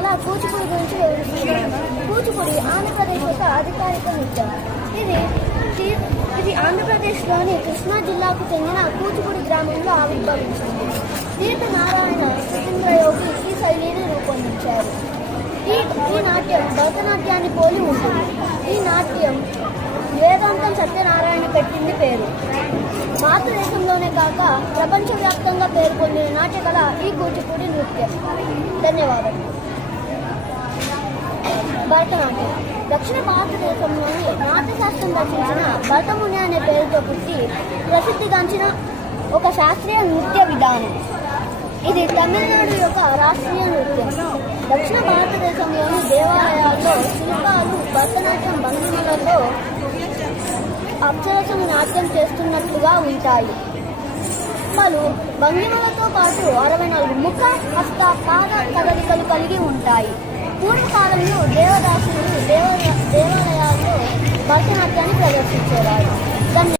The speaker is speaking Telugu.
ఇవాళ కూచిపూడి గురించి వివరిస్తున్నాను. కూచిపూడి ఆంధ్రప్రదేశ్ యొక్క అధికారిక నృత్యం. ఇది ఆంధ్రప్రదేశ్లోని కృష్ణా జిల్లాకు చెందిన కూచిపూడి గ్రామంలో ఆవిర్భవించింది. తీర్థ నారాయణ సురేంద్రయోగి ఈ శైలిని రూపొందించారు. ఈ నాట్యం భరతనాట్యాన్ని పోలి ఉంటుంది. ఈ నాట్యం వేదాంతం సత్యనారాయణ పెట్టింది పేరు. భారతదేశంలోనే కాక ప్రపంచవ్యాప్తంగా పేరు పొందిన నాట్యకళ ఈ కూచిపూడి నృత్యం. ధన్యవాదాలు. భరతనాట్యం దక్షిణ భారతదేశంలోని నాట్యశాస్త్రం రచించిన భరతముని అనే పేరుతో పుట్టి ప్రసిద్ధిగాంచిన ఒక శాస్త్రీయ నృత్య విధానం. ఇది తమిళనాడు యొక్క రాష్ట్రీయ నృత్యం. దక్షిణ భారతదేశంలోని దేవాలయాల్లో శిల్పాలు భరతనాట్యం భంగిమలలో అక్షరసం నాట్యం చేస్తున్నట్లుగా ఉంటాయి. పలు భంగిమలతో పాటు 64 ముఖ, హస్త, పాద కదలికలు కలిగి ఉంటాయి. పూర్వకాలంలో దేవదాసులు దేవాలయాల్లో భరతనాట్యాన్ని ప్రదర్శించేవారు.